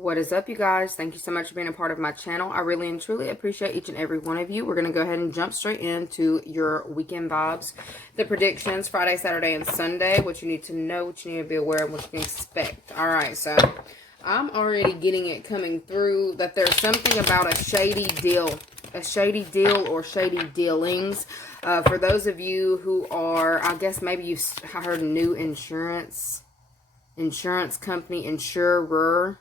What is up, you guys? Thank you so much for being a part of my channel. I really and truly appreciate each and every one of you. We're going to go ahead and jump straight into your weekend vibes. The predictions, Friday, Saturday, and Sunday. What you need to know, what you need to be aware of, what you can expect. Alright, so I'm already getting it coming through that there's something about a shady deal. A shady deal or shady dealings. For those of you who are, I guess maybe you've heard new insurance company, insurer.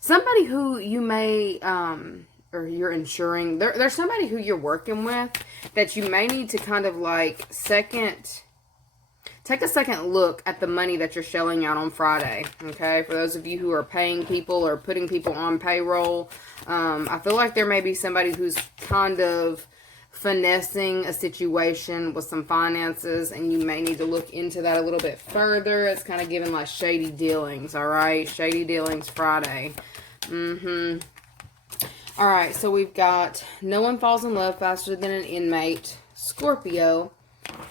Somebody who you may, or you're insuring, there's somebody who you're working with that you may need to kind of like take a second look at the money that you're shelling out on Friday, okay? For those of you who are paying people or putting people on payroll, I feel like there may be somebody who's kind of finessing a situation with some finances, and you may need to look into that a little bit further. It's kind of giving like shady dealings, all right? Shady dealings Friday. All right, so we've got no one falls in love faster than an inmate, Scorpio,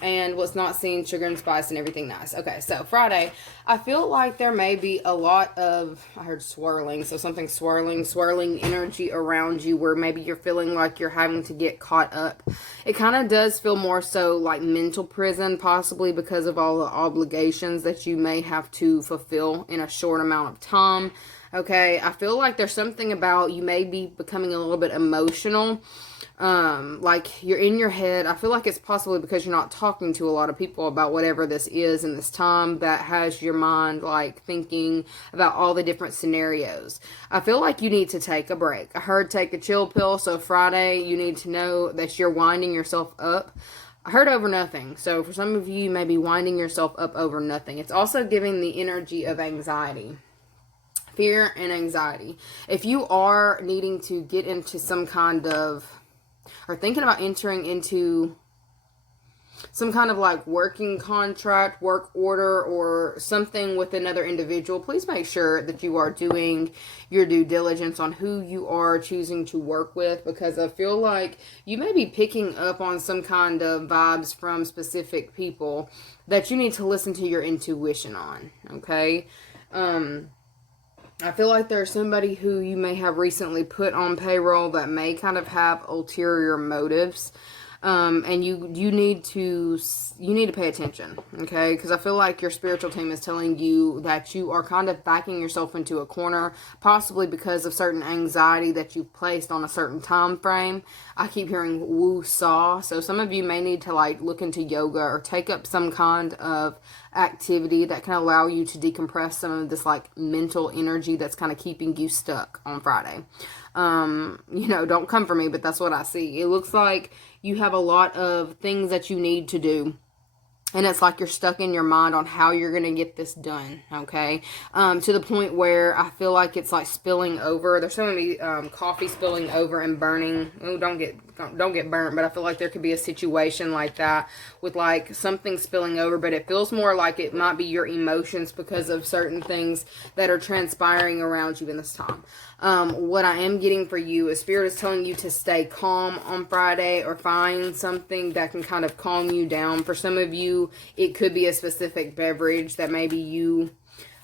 and what's not seen, sugar and spice and everything nice. Okay, so Friday, I feel like there may be a lot of, I heard swirling, so something swirling energy around you where maybe you're feeling like you're having to get caught up. It kind of does feel more so like mental prison, possibly because of all the obligations that you may have to fulfill in a short amount of time. Okay, I feel like there's something about you may be becoming a little bit emotional. Like you're in your head. I feel like it's possibly because you're not talking to a lot of people about whatever this is in this time that has your mind like thinking about all the different scenarios. I feel like you need to take a break. I heard take a chill pill. So Friday, you need to know that you're winding yourself up. I heard over nothing. So for some of you, you may be winding yourself up over nothing. It's also giving the energy of anxiety. Fear and anxiety. If you are needing to get into some kind of, or thinking about entering into some kind of like working contract, work order, or something with another individual, please make sure that you are doing your due diligence on who you are choosing to work with, because I feel like you may be picking up on some kind of vibes from specific people that you need to listen to your intuition on, okay? I feel like there's somebody who you may have recently put on payroll that may kind of have ulterior motives. And you need to pay attention, okay? Because I feel like your spiritual team is telling you that you are kind of backing yourself into a corner, possibly because of certain anxiety that you've placed on a certain time frame. I keep hearing woo-saw, so some of you may need to like look into yoga or take up some kind of activity that can allow you to decompress some of this like mental energy that's kind of keeping you stuck on Friday. Don't come for me, but that's what I see. It looks like you have a lot of things that you need to do, and it's like you're stuck in your mind on how you're going to get this done, okay? To the point where I feel like it's like spilling over. There's so many coffee spilling over and burning. Oh, don't get burnt, but I feel like there could be a situation like that with like something spilling over, but it feels more like it might be your emotions because of certain things that are transpiring around you in this time. What I am getting for you is Spirit is telling you to stay calm on Friday, or find something that can kind of calm you down. For some of you, it could be a specific beverage that maybe you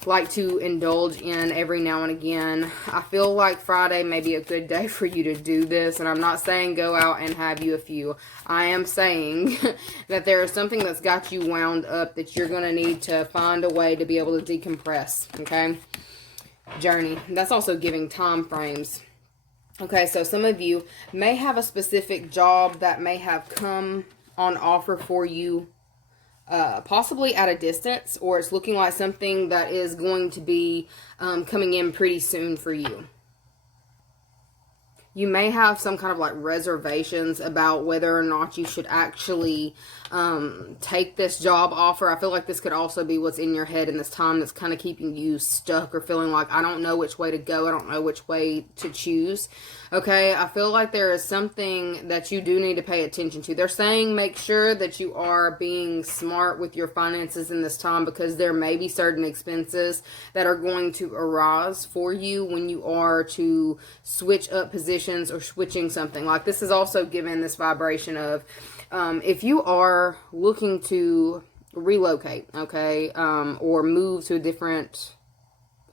like to indulge in every now and again. I feel like Friday may be a good day for you to do this, and I'm not saying go out and have you a few. I am saying that there is something that's got you wound up that you're going to need to find a way to be able to decompress, okay? Journey. That's also giving time frames. Okay, so some of you may have a specific job that may have come on offer for you, possibly at a distance, or it's looking like something that is going to be coming in pretty soon for you. you may have some kind of like reservations about whether or not you should actually take this job offer. I feel like this could also be what's in your head in this time that's kind of keeping you stuck or feeling like, I don't know which way to go. I don't know which way to choose. Okay, I feel like there is something that you do need to pay attention to. They're saying make sure that you are being smart with your finances in this time, because there may be certain expenses that are going to arise for you when you are to switch up positions or switching something. Like, this is also given this vibration of if you are looking to relocate, okay, or move to a different,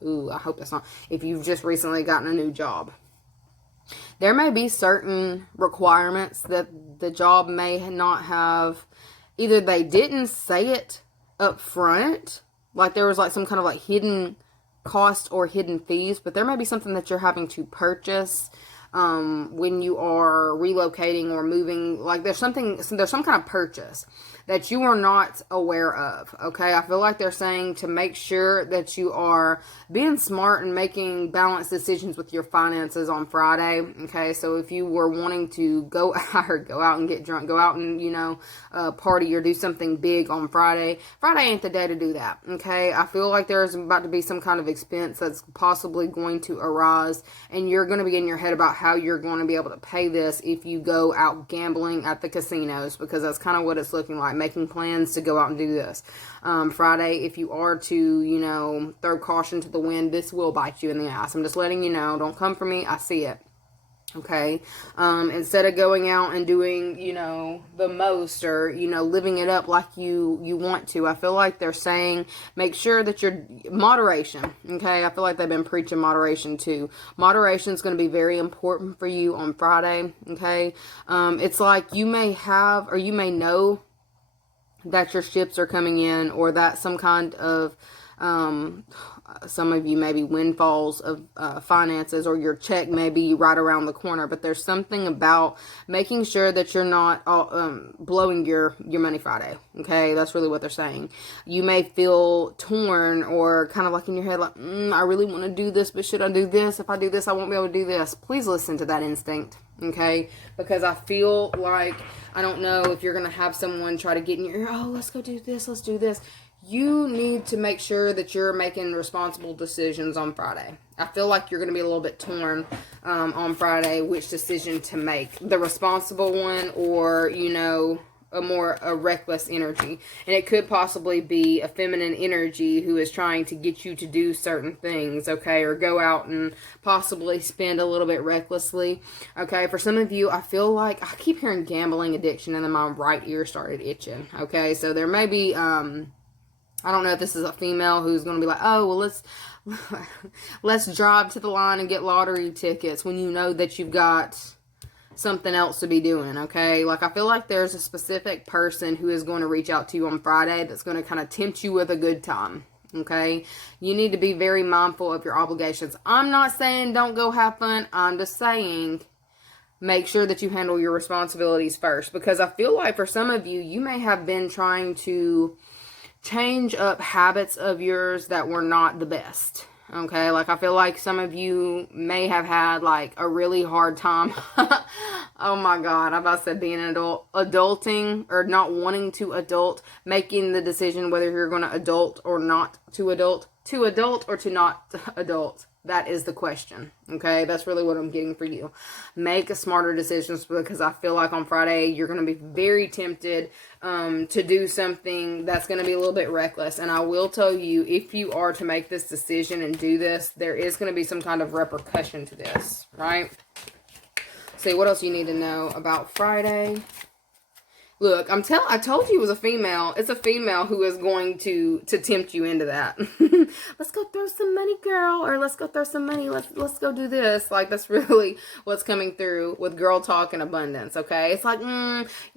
I hope that's not, if you've just recently gotten a new job. There may be certain requirements that the job may not have, either they didn't say it up front, like there was like some kind of like hidden cost or hidden fees, but there may be something that you're having to purchase when you are relocating or moving. Like there's some kind of purchase that you are not aware of. Okay, I feel like they're saying to make sure that you are being smart and making balanced decisions with your finances on Friday. Okay, so if you were wanting to go out and get drunk, go out and party or do something big on Friday ain't the day to do that. Okay, I feel like there's about to be some kind of expense that's possibly going to arise, and you're going to be in your head about how you're going to be able to pay this if you go out gambling at the casinos, because that's kind of what it's looking like, making plans to go out and do this. Friday, if you are to, throw caution to the wind, this will bite you in the ass. I'm just letting you know. Don't come for me. I see it. Okay. Instead of going out and doing, the most, or, living it up like you want to, I feel like they're saying, make sure that you're moderation. Okay. I feel like they've been preaching moderation too. Moderation is going to be very important for you on Friday. Okay. It's like you may have, or you may know that your ships are coming in, or that some kind of, some of you maybe windfalls of finances, or your check may be right around the corner, but there's something about making sure that you're not blowing your money Friday. Okay, that's really what they're saying. You may feel torn, or kind of like in your head, like, I really want to do this, but should I do this? If I do this, I won't be able to do this. Please listen to that instinct. Okay, because I feel like, I don't know if you're going to have someone try to get in your ear, oh, let's go do this, let's do this. You need to make sure that you're making responsible decisions on Friday. I feel like you're going to be a little bit torn on Friday which decision to make. The responsible one, or, a reckless energy. And it could possibly be a feminine energy who is trying to get you to do certain things, okay, or go out and possibly spend a little bit recklessly. Okay, for some of you, I feel like I keep hearing gambling addiction, and then my right ear started itching. Okay, so there may be I don't know if this is a female who's going to be like, oh, well, let's drive to the line and get lottery tickets, when you know that you've got something else to be doing. Okay, like I feel like there's a specific person who is going to reach out to you on Friday that's going to kind of tempt you with a good time. Okay, you need to be very mindful of your obligations. I'm not saying don't go have fun. I'm just saying make sure that you handle your responsibilities first, because I feel like for some of you, you may have been trying to change up habits of yours that were not the best. Okay, like I feel like some of you may have had like a really hard time. Oh my God, I'm about to say being an adult, adulting, or not wanting to adult, making the decision whether you're going to adult or not to adult or to not adult. That is the question. Okay, that's really what I'm getting for you. Make smarter decisions, because I feel like on Friday you're going to be very tempted to do something that's going to be a little bit reckless. And I will tell you, if you are to make this decision and do this, there is going to be some kind of repercussion to this, right? See, what else you need to know about Friday? Look, I told you it was a female. It's a female who is going to tempt you into that. Let's go throw some money, girl. Or let's go throw some money. Let's go do this. Like, that's really what's coming through with girl talk and abundance, okay? It's like,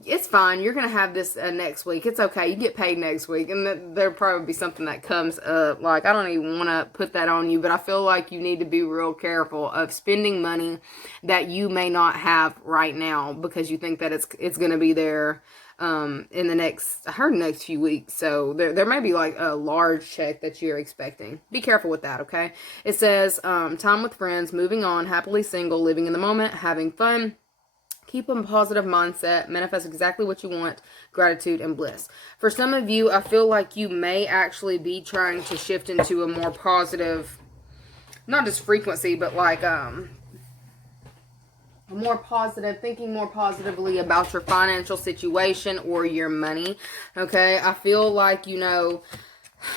it's fine. You're going to have this next week. It's okay. You get paid next week. And there'll probably be something that comes up. Like, I don't even want to put that on you, but I feel like you need to be real careful of spending money that you may not have right now, because you think that it's going to be there in the next, I heard next few weeks. So there may be like a large check that you're expecting. Be careful with that, okay? It says, time with friends, moving on, happily single, living in the moment, having fun. Keep a positive mindset, manifest exactly what you want, gratitude and bliss. For some of you, I feel like you may actually be trying to shift into a more positive, not just frequency, but like more positive, thinking more positively about your financial situation or your money. Okay, I feel like, you know,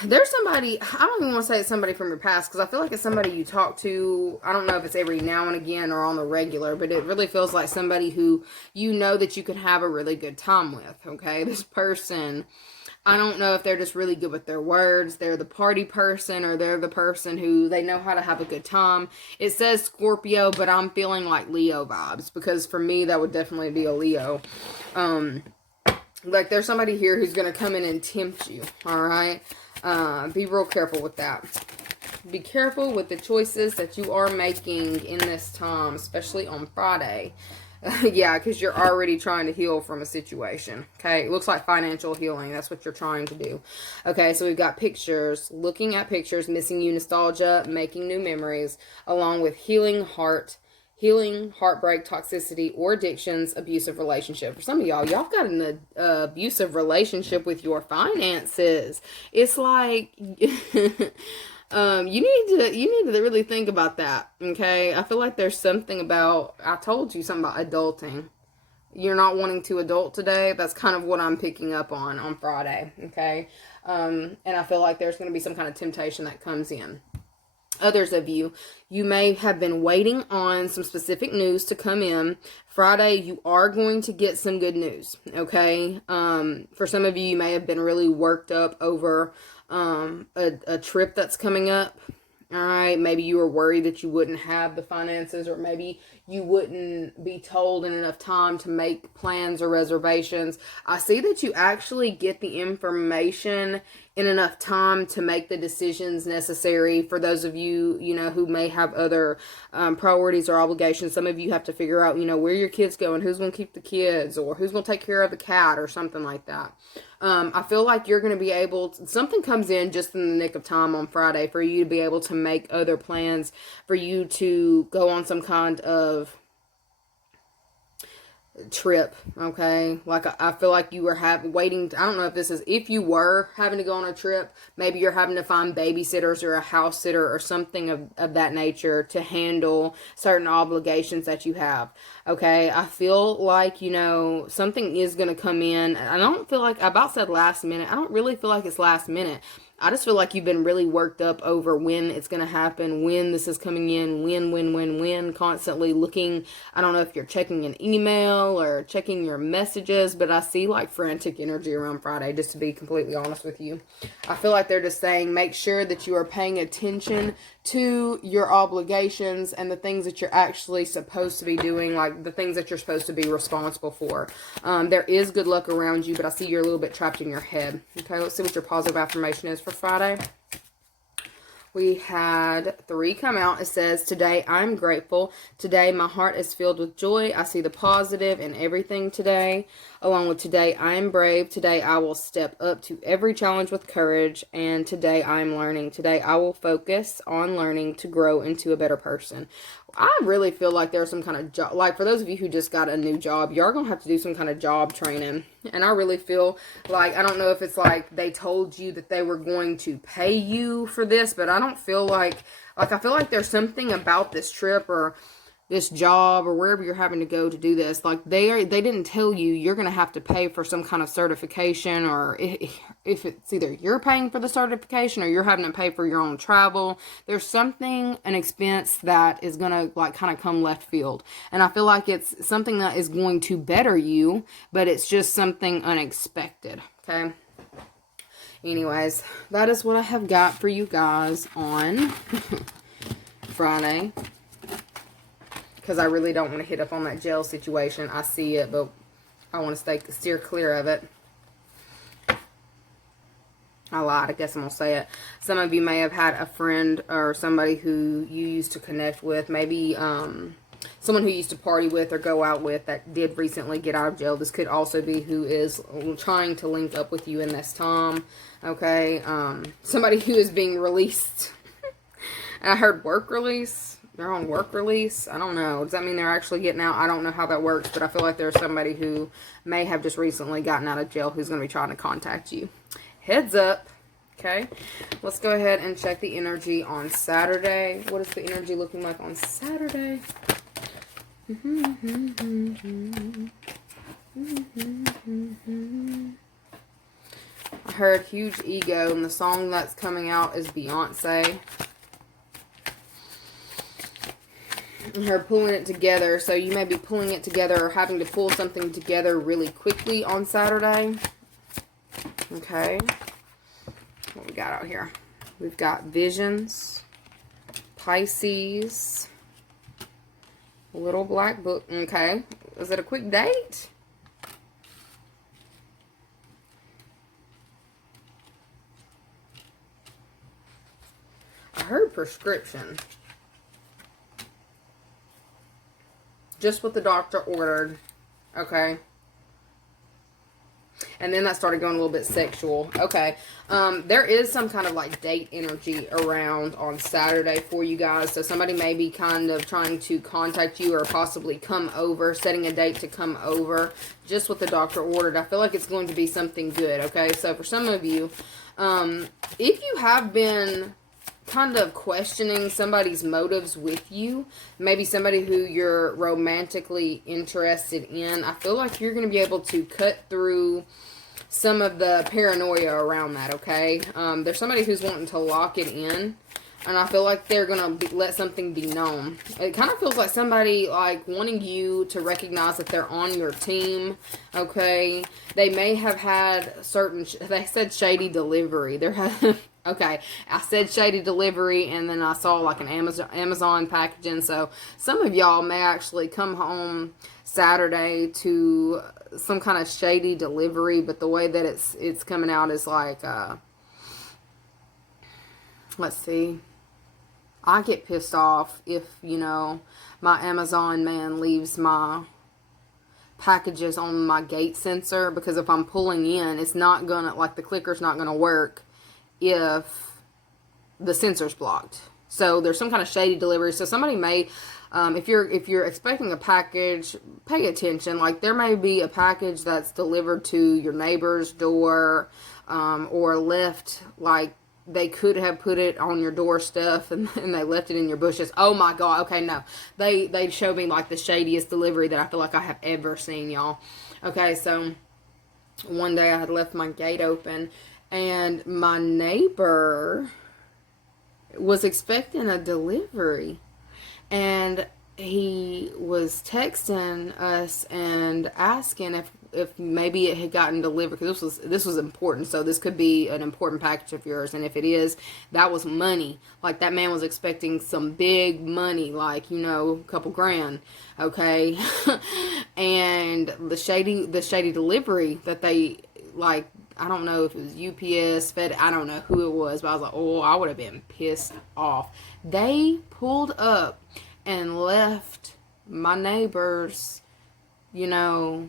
there's somebody, I don't even want to say it's somebody from your past, because I feel like it's somebody you talk to. I don't know if it's every now and again or on the regular, but it really feels like somebody who you know that you can have a really good time with. Okay, this person, I don't know if they're just really good with their words, they're the party person, or they're the person who they know how to have a good time. It says Scorpio, but I'm feeling like Leo vibes, because for me that would definitely be a Leo. Like there's somebody here who's going to come in and tempt you, alright? Be real careful with that. Be careful with the choices that you are making in this time, especially on Friday. Yeah, because you're already trying to heal from a situation. Okay, it looks like financial healing. That's what you're trying to do. Okay, so we've got pictures, looking at pictures, missing you, nostalgia, making new memories, along with healing, heartbreak, toxicity, or addictions, abusive relationship. For some of y'all got an abusive relationship with your finances. It's like you need to really think about that. Okay, I feel like there's something about, I told you something about adulting. You're not wanting to adult today. That's kind of what I'm picking up on Friday. Okay, and I feel like there's going to be some kind of temptation that comes in. Others of you may have been waiting on some specific news to come in. Friday, you are going to get some good news, okay? For some of you may have been really worked up over a trip that's coming up. All right, maybe you were worried that you wouldn't have the finances, or maybe you wouldn't be told in enough time to make plans or reservations. I see that you actually get the information in enough time to make the decisions necessary. For those of you, you know, who may have other priorities or obligations. Some of you have to figure out, you know, where your kids go and who's going to keep the kids, or who's going to take care of the cat, or something like that. I feel like you're going to be able to, something comes in just in the nick of time on Friday for you to be able to make other plans, for you to go on some kind of trip, okay? Like, I feel like you were waiting, I don't know if this is, if you were having to go on a trip, maybe you're having to find babysitters or a house sitter or something of that nature to handle certain obligations that you have, okay? I feel like, you know, something is going to come in. I don't feel like, I about said last minute, I don't really feel like it's last minute. I just feel like you've been really worked up over when it's going to happen, when this is coming in, when, constantly looking. I don't know if you're checking an email or checking your messages, but I see like frantic energy around Friday, just to be completely honest with you. I feel like they're just saying, make sure that you are paying attention to your obligations and the things that you're actually supposed to be doing, like the things that you're supposed to be responsible for. There is good luck around you, but I see you're a little bit trapped in your head. Okay, let's see what your positive affirmation is for Friday. We had 3 come out. It says, today I'm grateful. Today my heart is filled with joy. I see the positive in everything today. Along with today I am brave. Today I will step up to every challenge with courage. And today I am learning. Today I will focus on learning to grow into a better person. I really feel like there's some kind of job, like for those of you who just got a new job, you're going to have to do some kind of job training. And I really feel like, I don't know if it's like they told you that they were going to pay you for this, but I don't feel like I feel like there's something about this trip or this job or wherever you're having to go to do this, like they didn't tell you you're going to have to pay for some kind of certification, or if it's either you're paying for the certification or you're having to pay for your own travel. There's something, an expense that is going to like kind of come left field, and I feel like it's something that is going to better you, but it's just something unexpected. Okay, anyways, that is what I have got for you guys on Friday. Because I really don't want to hit up on that jail situation. I see it, but I want to steer clear of it. I lied. I guess I'm going to say it. Some of you may have had a friend or somebody who you used to connect with. Maybe some someone who you used to party with or go out with that did recently get out of jail. This could also be who is trying to link up with you in this time. Okay, somebody who is being released. And I heard work release. They're on work release. I don't know. Does that mean they're actually getting out? I don't know how that works, but I feel like there's somebody who may have just recently gotten out of jail who's going to be trying to contact you. Heads up. Okay. Let's go ahead and check the energy on Saturday. What is the energy looking like on Saturday? I heard huge ego, and the song that's coming out is Beyonce. Her pulling it together, so you may be pulling it together or having to pull something together really quickly on Saturday. Okay, what we got out here? We've got Visions, Pisces, Little Black Book. Okay, is it a quick date? I heard prescription. Just what the doctor ordered. Okay. And then that started going a little bit sexual. Okay. There is some kind of like date energy around on Saturday for you guys. So somebody may be kind of trying to contact you or possibly come over, setting a date to come over. Just what the doctor ordered. I feel like it's going to be something good. Okay. So for some of you, if you have been kind of questioning somebody's motives with you, maybe somebody who you're romantically interested in, I feel like you're going to be able to cut through some of the paranoia around that, okay? There's somebody who's wanting to lock it in, and I feel like they're going to let something be known. It kind of feels like somebody, like, wanting you to recognize that they're on your team, okay? They may have had certain, they said shady delivery. Okay, I said shady delivery, and then I saw, like, an Amazon packaging, so some of y'all may actually come home Saturday to some kind of shady delivery, but the way that it's coming out is like, let's see. I get pissed off if, you know, my Amazon man leaves my packages on my gate sensor, because if I'm pulling in, it's not gonna, like, the clicker's not gonna work if the sensor's blocked. So there's some kind of shady delivery. So somebody may, if you're expecting a package, pay attention. Like, there may be a package that's delivered to your neighbor's door, or left, like, they could have put it on your doorstep and they left it in your bushes. Oh my God. Okay, no. They showed me, like, the shadiest delivery that I feel like I have ever seen, y'all. Okay, so one day I had left my gate open, and my neighbor was expecting a delivery. And he was texting us and asking if maybe it had gotten delivered, because this was important. So this could be an important package of yours, and if it is, that was money. Like, that man was expecting some big money, like, you know, a couple grand. Okay. And the shady delivery that they, like, I don't know if it was UPS, Fed, I don't know who it was, but I was like, oh, I would have been pissed off. They pulled up and left my neighbor's, you know,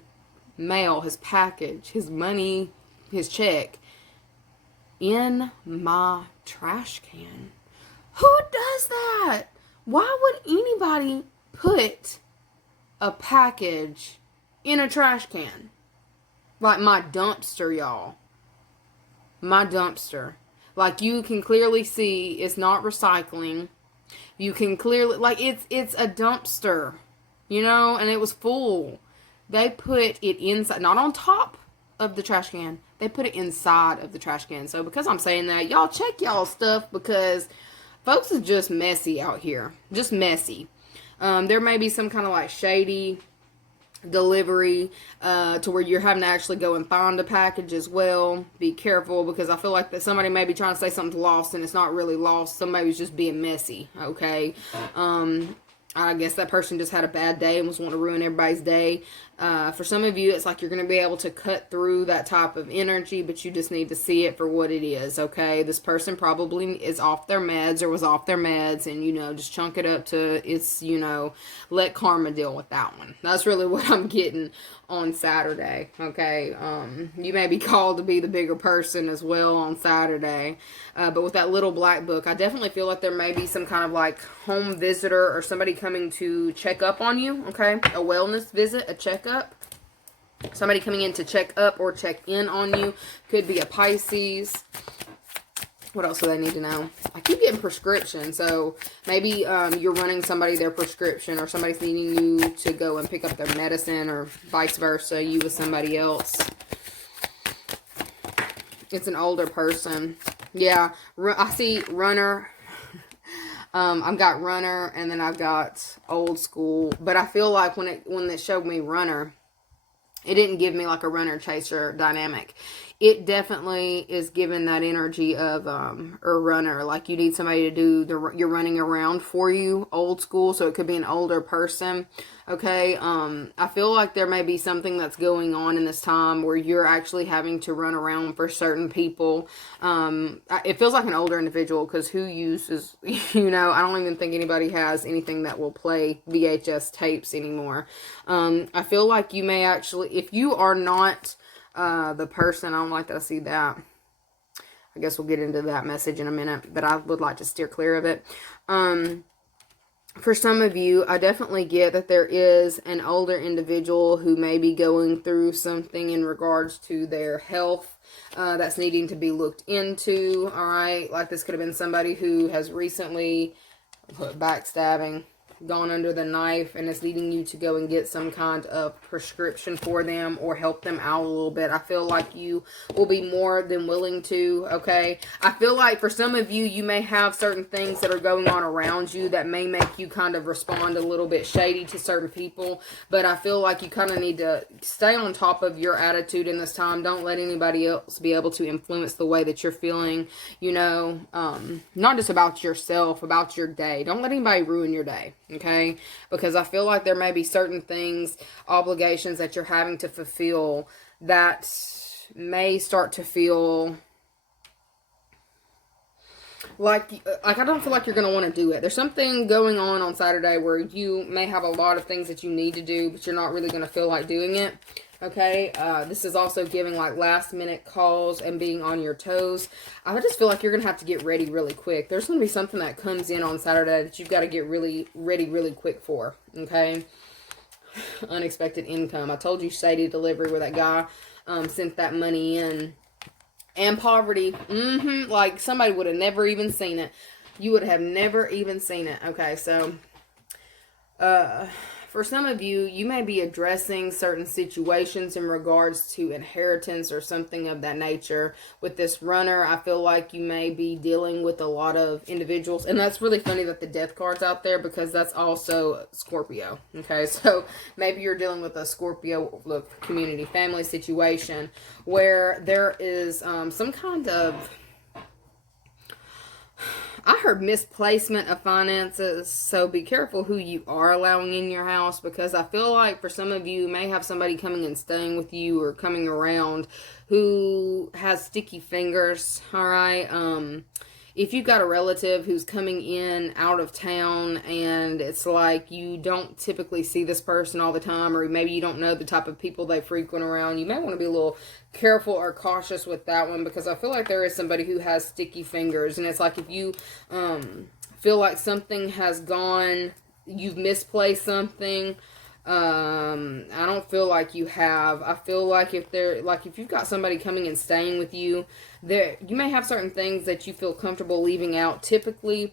mail, his package, his money, his check, in my trash can. Who does that? Why would anybody put a package in a trash can? Like, my dumpster, y'all. My dumpster. Like, you can clearly see it's not recycling. You can clearly, like, it's a dumpster, you know, and it was full. They put it inside, not on top of the trash can. They put it inside of the trash can. So because I'm saying that, y'all check y'all stuff, because folks is just messy out here. Just messy. There may be some kind of, like, shady delivery to where you're having to actually go and find a package as well. Be careful, because I feel like that somebody may be trying to say something's lost and it's not really lost. Somebody's just being messy, okay? I guess that person just had a bad day and was wanting to ruin everybody's day. For some of you, it's like you're going to be able to cut through that type of energy, but you just need to see it for what it is, okay? This person probably is off their meds or was off their meds, and, you know, just chunk it up to it's, you know, let karma deal with that one. That's really what I'm getting on Saturday, okay? You may be called to be the bigger person as well on Saturday, but with that little black book, I definitely feel like there may be some kind of like home visitor or somebody coming to check up on you, okay? A wellness visit, a checkup. Somebody coming in to check up or check in on you. Could be a Pisces. What else do they need to know? I keep getting prescription, so maybe you're running somebody their prescription, or somebody's needing you to go and pick up their medicine, or vice versa, you with somebody else. It's an older person. Yeah, I see runner. I've got runner, and then I've got old school. But I feel like when it showed me runner, it didn't give me like a runner chaser dynamic. It definitely is giving that energy of a runner. Like you need somebody to do you're running around for you, old school. So it could be an older person. Okay. I feel like there may be something that's going on in this time where you're actually having to run around for certain people. It feels like an older individual, because who uses, you know, I don't even think anybody has anything that will play VHS tapes anymore. I feel like you may actually, if you are not the person, I don't like that I see that. I guess we'll get into that message in a minute, but I would like to steer clear of it. For some of you, I definitely get that there is an older individual who may be going through something in regards to their health that's needing to be looked into. All right, like this could have been somebody who has recently backstabbing, gone under the knife, and is needing you to go and get some kind of prescription for them or help them out a little bit. I feel like you will be more than willing to, okay? I feel like for some of you, you may have certain things that are going on around you that may make you kind of respond a little bit shady to certain people, but I feel like you kind of need to stay on top of your attitude in this time. Don't let anybody else be able to influence the way that you're feeling, you know, not just about yourself, about your day. Don't let anybody ruin your day. Okay, because I feel like there may be certain things, obligations that you're having to fulfill that may start to feel like I don't feel like you're going to want to do it. There's something going on Saturday where you may have a lot of things that you need to do, but you're not really going to feel like doing it. Okay, this is also giving like last minute calls and being on your toes. I just feel like you're going to have to get ready really quick. There's going to be something that comes in on Saturday that you've got to get ready really quick for. Okay, unexpected income. I told you shady delivery where that guy sent that money in. And poverty. Like somebody would have never even seen it. You would have never even seen it. Okay, so for some of you, you may be addressing certain situations in regards to inheritance or something of that nature. With this runner, I feel like you may be dealing with a lot of individuals. And that's really funny that the death card's out there, because that's also Scorpio. Okay, so maybe you're dealing with a Scorpio, look, community, family situation where there is some kind of, I heard misplacement of finances, so be careful who you are allowing in your house, because I feel like for some of you may have somebody coming and staying with you or coming around who has sticky fingers, all right? If you've got a relative who's coming in out of town and it's like you don't typically see this person all the time, or maybe you don't know the type of people they frequent around, you may want to be a little careful or cautious with that one, because I feel like there is somebody who has sticky fingers. And it's like if you feel like something has gone, you've misplaced something, I don't feel like you have. I feel like if you've got somebody coming and staying with you, you may have certain things that you feel comfortable leaving out. Typically,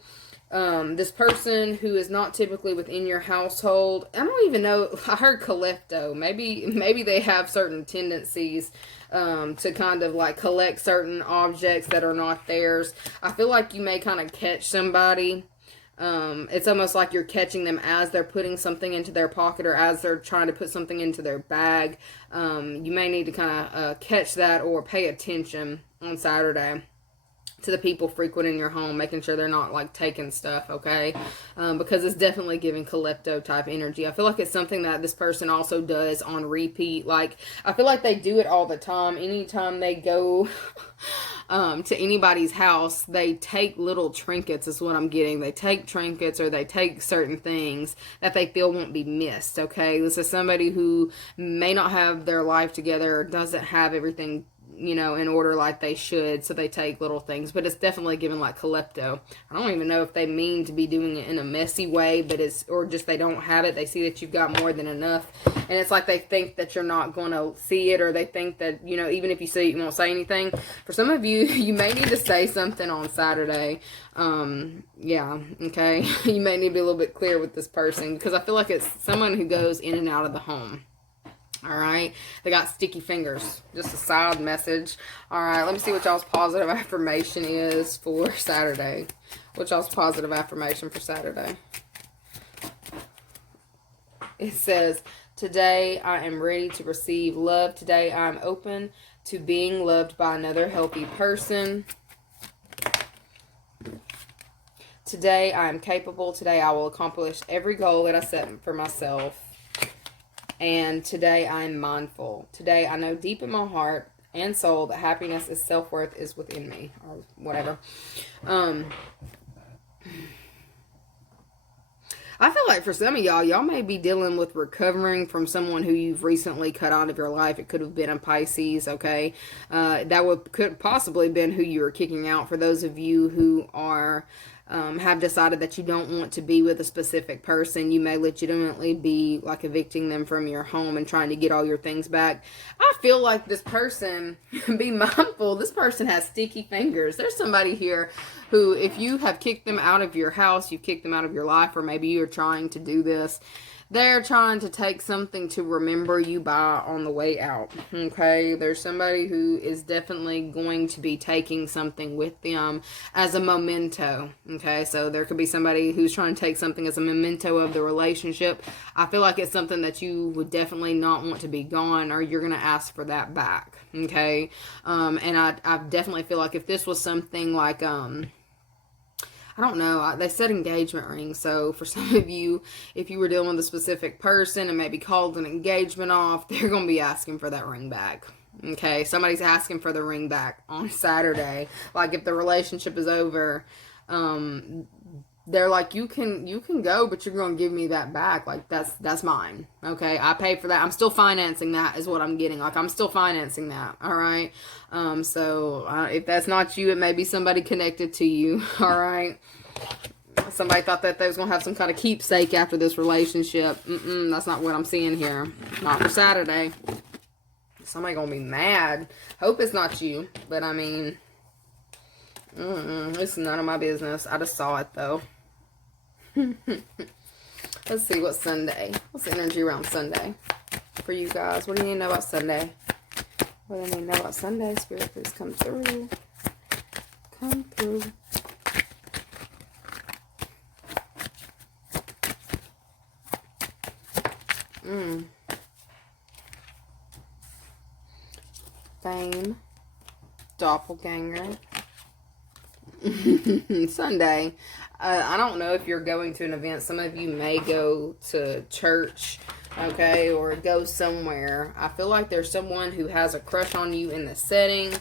this person who is not typically within your household, I don't even know, I heard Colecto. Maybe they have certain tendencies to kind of like collect certain objects that are not theirs. I feel like you may kind of catch somebody. It's almost like you're catching them as they're putting something into their pocket or as they're trying to put something into their bag. You may need to kind of catch that or pay attention on Saturday. to the people frequenting your home, making sure they're not like taking stuff, okay? Because it's definitely giving klepto type energy. I feel like it's something that this person also does on repeat. Like, I feel like they do it all the time. Anytime they go to anybody's house, they take little trinkets, is what I'm getting. They take trinkets, or they take certain things that they feel won't be missed, okay? This is somebody who may not have their life together, or doesn't have everything, you know, in order like they should, so they take little things. But it's definitely given like klepto. I don't even know if they mean to be doing it in a messy way, but it's, or just they don't have it. They see that you've got more than enough, and it's like they think that you're not going to see it, or they think that, you know, even if you see it, you won't say anything. For some of you, you may need to say something on Saturday. Yeah, okay. You may need to be a little bit clear with this person, because I feel like it's someone who goes in and out of the home. All right, they got sticky fingers. Just a side message. All right, let me see what y'all's positive affirmation is for Saturday. What y'all's positive affirmation for Saturday? It says, today I am ready to receive love. Today I am open to being loved by another healthy person. Today I am capable. Today I will accomplish every goal that I set for myself. And today I am mindful. Today I know deep in my heart and soul that happiness is self-worth is within me, or whatever. I feel like for some of y'all may be dealing with recovering from someone who you've recently cut out of your life. It could have been a Pisces, okay? That could possibly been who you were kicking out. For those of you who are have decided that you don't want to be with a specific person, you may legitimately be like evicting them from your home and trying to get all your things back. I feel like this person, be mindful, this person has sticky fingers. There's somebody here who, if you have kicked them out of your house, you've kicked them out of your life, or maybe you're trying to do this, they're trying to take something to remember you by on the way out, okay? There's somebody who is definitely going to be taking something with them as a memento, okay? So there could be somebody who's trying to take something as a memento of the relationship. I feel like it's something that you would definitely not want to be gone, or you're going to ask for that back, okay? And I definitely feel like if this was something like, I don't know, they said engagement ring, so for some of you, if you were dealing with a specific person and maybe called an engagement off, they're going to be asking for that ring back, okay? Somebody's asking for the ring back on Saturday. Like, if the relationship is over, they're like, you can go, but you're going to give me that back. Like, that's mine, okay? I paid for that. I'm still financing that, is what I'm getting. Like, I'm still financing that, all right? So if that's not you, it may be somebody connected to you, all right? Somebody thought that they was going to have some kind of keepsake after this relationship. That's not what I'm seeing here. Not for Saturday. Somebody going to be mad. Hope it's not you, but I mean, it's none of my business. I just saw it, though. Let's see what's Sunday. What's the energy around Sunday for you guys? What do you need to know about Sunday? What do I need to know about Sunday? Spirit, please come through. Come through. Fame. Doppelganger. Sunday. I don't know if you're going to an event. Some of you may go to church, okay, or go somewhere. I feel like there's someone who has a crush on you in the setting.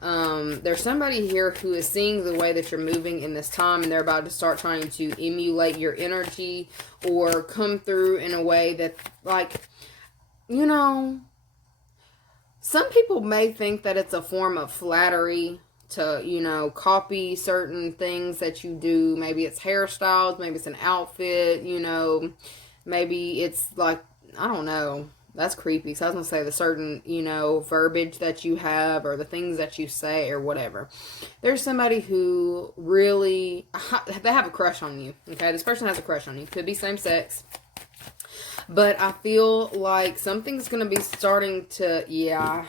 There's somebody here who is seeing the way that you're moving in this time, and they're about to start trying to emulate your energy or come through in a way that, like, you know, some people may think that it's a form of flattery to, you know, copy certain things that you do. Maybe it's hairstyles, maybe it's an outfit, you know, maybe it's like, I don't know. That's creepy. So I was going to say the certain, you know, verbiage that you have, or the things that you say, or whatever. There's somebody who really, they have a crush on you, okay? This person has a crush on you. Could be same sex. But I feel like something's going to be starting to, yeah,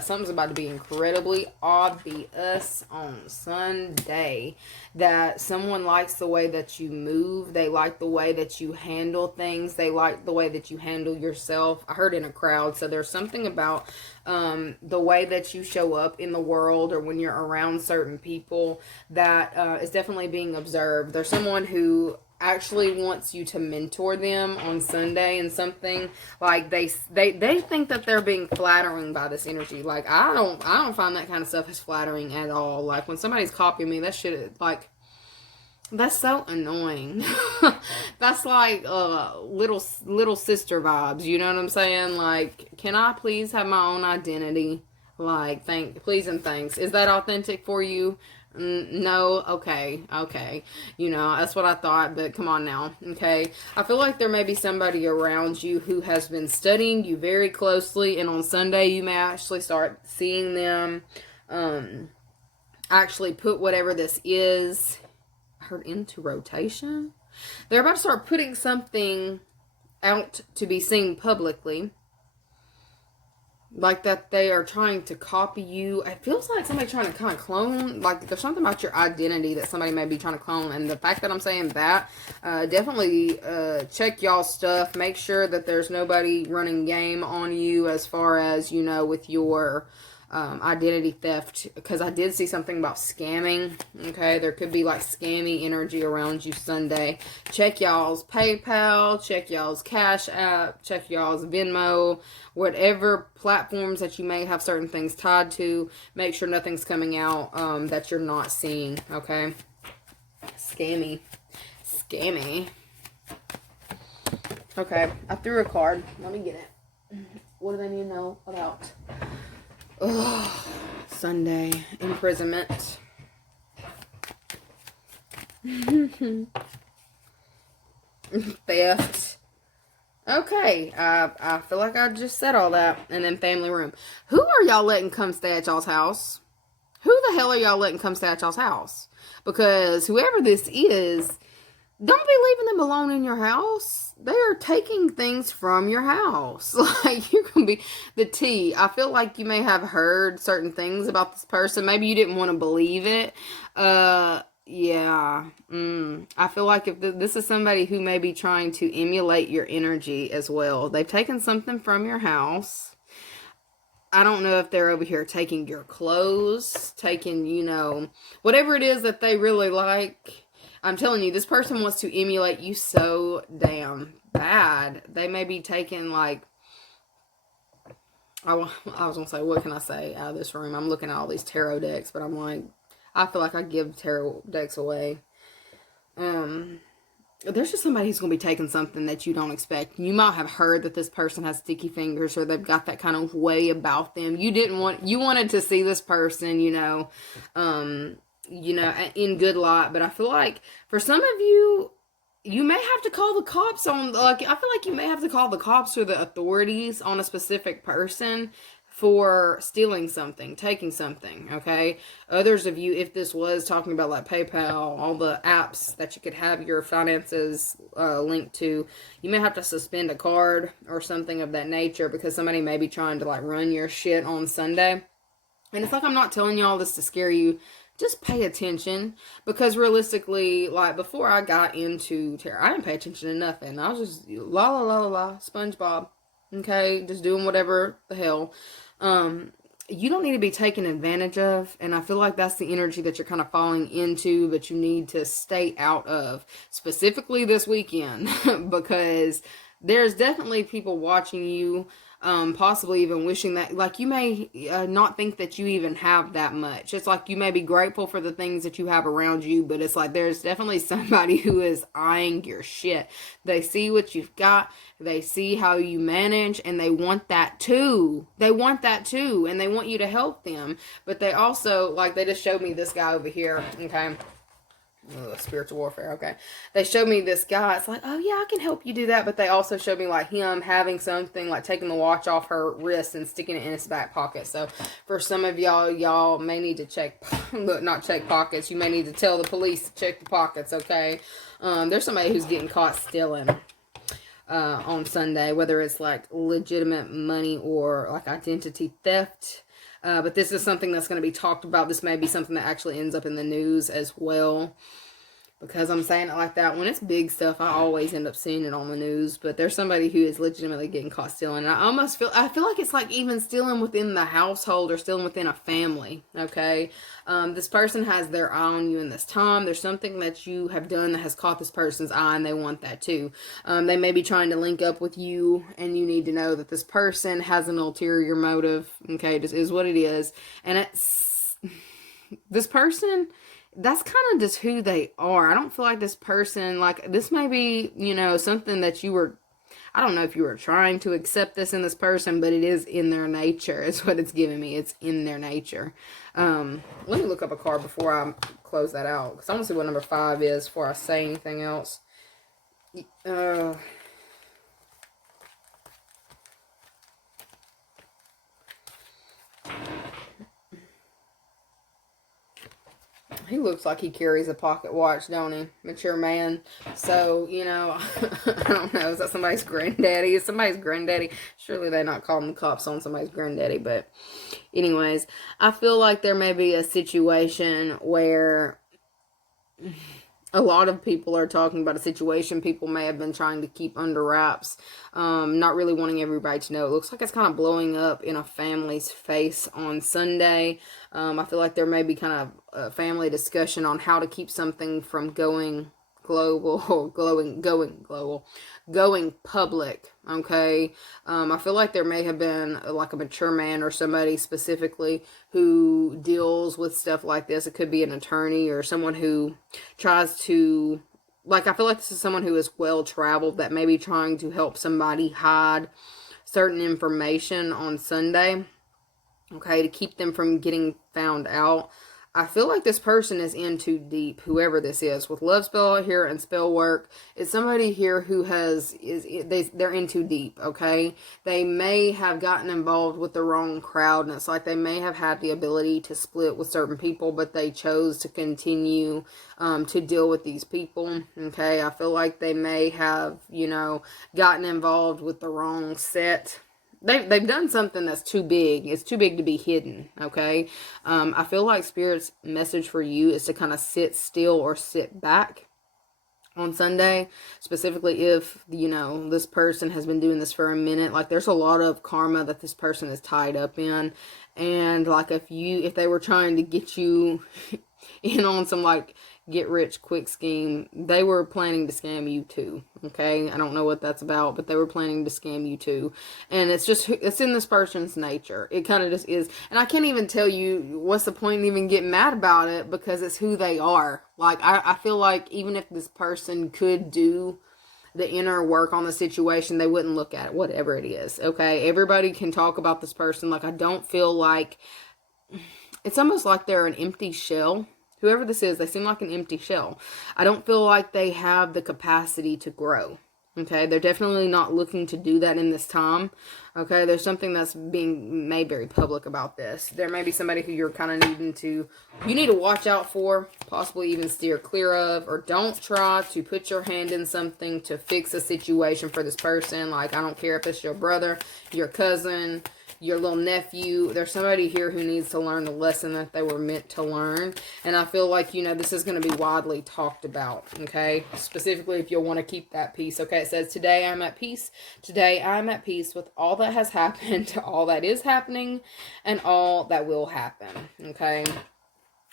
something's about to be incredibly obvious on Sunday. That someone likes the way that you move. They like the way that you handle things. They like the way that you handle yourself. I heard in a crowd. So there's something about the way that you show up in the world or when you're around certain people that is definitely being observed. There's someone who actually wants you to mentor them on Sunday and something like they think that they're being flattering by this energy. Like I don't find that kind of stuff as flattering at all. Like when somebody's copying me, that shit, like, that's so annoying. That's like little sister vibes, you know what I'm saying? Like, can I please have my own identity? Like, please and thanks. Is that authentic for you? No, okay, you know, that's what I thought, but come on now, okay? I feel like there may be somebody around you who has been studying you very closely, and on Sunday you may actually start seeing them actually put whatever this is, I heard, into rotation. They're about to start putting something out to be seen publicly. Like that they are trying to copy you. It feels like somebody trying to kind of clone. Like there's something about your identity that somebody may be trying to clone. And the fact that I'm saying that, definitely check y'all's stuff. Make sure that there's nobody running game on you as far as, you know, with your identity theft, because I did see something about scamming. Okay, there could be like scammy energy around you Sunday. Check y'all's PayPal, check y'all's Cash App, check y'all's Venmo, whatever platforms that you may have certain things tied to. Make sure nothing's coming out that you're not seeing. Okay, scammy. Okay, I threw a card. Let me get it. What do they need to know about Sunday imprisonment? Theft. Okay, I feel like I just said all that. And then family room. Who are y'all letting come stay at y'all's house? Who the hell are y'all letting come stay at y'all's house? Because whoever this is, don't be leaving them alone in your house. They are taking things from your house. Like, you're going to be the tea. I feel like you may have heard certain things about this person. Maybe you didn't want to believe it. Yeah. I feel like if this is somebody who may be trying to emulate your energy as well. They've taken something from your house. I don't know if they're over here taking your clothes, taking, you know, whatever it is that they really like. I'm telling you, this person wants to emulate you so damn bad. They may be taking, like, I was going to say, what can I say out of this room? I'm looking at all these tarot decks, but I'm like, I feel like I give tarot decks away. There's just somebody who's going to be taking something that you don't expect. You might have heard that this person has sticky fingers or they've got that kind of way about them. You wanted to see this person, you know, in good light. But I feel like for some of you, you may have to call the cops on, like, I feel like you may have to call the cops or the authorities on a specific person for stealing something, taking something, okay? Others of you, if this was talking about like PayPal, all the apps that you could have your finances linked to, you may have to suspend a card or something of that nature because somebody may be trying to like run your shit on Sunday. And it's like, I'm not telling you all this to scare you. Just pay attention, because realistically, like, before I got into tarot, I didn't pay attention to nothing. I was just SpongeBob, okay, just doing whatever the hell. You don't need to be taken advantage of, and I feel like that's the energy that you're kind of falling into, but you need to stay out of, specifically this weekend, because there's definitely people watching you, possibly even wishing that, like, you may not think that you even have that much. It's like you may be grateful for the things that you have around you, but it's like there's definitely somebody who is eyeing your shit. They see what you've got, they see how you manage, and they want that too. They want that too, and they want you to help them. But they also, like, they just showed me this guy over here, okay? Spiritual warfare, okay. They showed me this guy. It's like, oh yeah, I can help you do that. But they also showed me like him having something, like taking the watch off her wrist and sticking it in his back pocket. So for some of y'all may need to check, not check pockets. You may need to tell the police to check the pockets, okay. There's somebody who's getting caught stealing. on Sunday, whether it's like legitimate money or like identity theft. But this is something that's going to be talked about. This may be something that actually ends up in the news as well. Because I'm saying it like that. When it's big stuff, I always end up seeing it on the news. But there's somebody who is legitimately getting caught stealing. And I feel like it's like even stealing within the household or stealing within a family. Okay. This person has their eye on you in this time. There's something that you have done that has caught this person's eye, and they want that too. They may be trying to link up with you, and you need to know that this person has an ulterior motive. Okay. Just is what it is. And it's this person, that's kind of just who they are. I don't feel like this person, like, this may be, you know, something that you were, I don't know if you were trying to accept this in this person, but it is in their nature, is what it's giving me. It's in their nature. Let me look up a card before I close that out, because I want to see what number 5 is before I say anything else. He looks like he carries a pocket watch, don't he? Mature man. So, you know, I don't know. Is that somebody's granddaddy? Is somebody's granddaddy? Surely they're not calling the cops on somebody's granddaddy. But anyways, I feel like there may be a situation where a lot of people are talking about a situation people may have been trying to keep under wraps, not really wanting everybody to know. It looks like it's kind of blowing up in a family's face on Sunday. I feel like there may be kind of a family discussion on how to keep something from going global or going public. Okay. I feel like there may have been like a mature man or somebody specifically who deals with stuff like this. It could be an attorney or someone who tries to, like, I feel like this is someone who is well traveled that may be trying to help somebody hide certain information on Sunday. Okay, to keep them from getting found out. I feel like this person is in too deep, whoever this is. With love spell here and spell work, it's somebody here who they're in too deep, okay? They may have gotten involved with the wrong crowd, and it's like they may have had the ability to split with certain people, but they chose to continue to deal with these people, okay? I feel like they may have, you know, gotten involved with the wrong set. They've done something that's too big. It's too big to be hidden, okay? I feel like Spirit's message for you is to kind of sit still or sit back on Sunday. Specifically if, you know, this person has been doing this for a minute. Like, there's a lot of karma that this person is tied up in. And, like, if they were trying to get you in on some, like, get rich quick scheme, they were planning to scam you too, okay? I don't know what that's about, but they were planning to scam you too. And it's in this person's nature. It kind of just is. And I can't even tell you what's the point in even getting mad about it, because it's who they are. Like, I feel like even if this person could do the inner work on the situation, they wouldn't look at it, whatever it is, okay? Everybody can talk about this person. Like, I don't feel like, it's almost like they're an empty shell. Whoever this is, they seem like an empty shell. I don't feel like they have the capacity to grow. Okay, they're definitely not looking to do that in this time. Okay, there's something that's being made very public about this. There may be somebody who you're kind of you need to watch out for, possibly even steer clear of, or don't try to put your hand in something to fix a situation for this person. Like, I don't care if it's your brother, your cousin, your little nephew. There's somebody here who needs to learn the lesson that they were meant to learn. And I feel like, you know, this is going to be widely talked about, okay? Specifically, if you'll want to keep that peace, okay? It says, today I'm at peace. Today I'm at peace with all that has happened, all that is happening, and all that will happen, okay?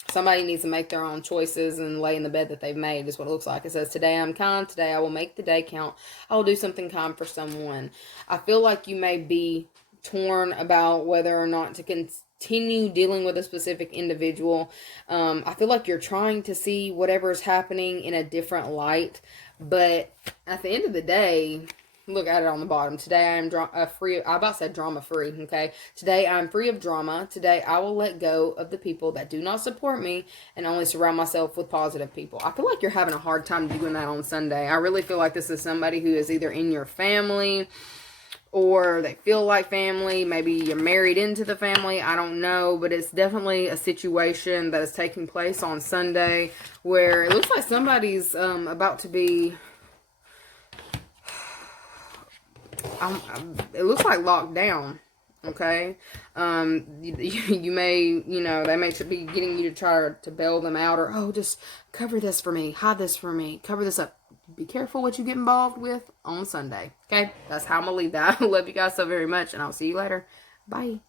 Somebody needs to make their own choices and lay in the bed that they've made, is what it looks like. It says, today I'm kind. Today I will make the day count. I will do something kind for someone. I feel like you may be torn about whether or not to continue dealing with a specific individual. I feel like you're trying to see whatever is happening in a different light, but at the end of the day, look at it on the bottom. Today I am drama free, okay? Today I'm free of drama. Today I will let go of the people that do not support me and only surround myself with positive people. I feel like you're having a hard time doing that on Sunday. I really feel like this is somebody who is either in your family, or they feel like family. Maybe you're married into the family. I don't know. But it's definitely a situation that is taking place on Sunday where it looks like somebody's about to be it looks like locked down. Okay, you may, you know, they may be getting you to try to bail them out, or, oh, just cover this for me, hide this for me, cover this up. Be careful what you get involved with on Sunday. Okay, that's how I'm gonna leave that. I love you guys so very much, and I'll see you later. Bye.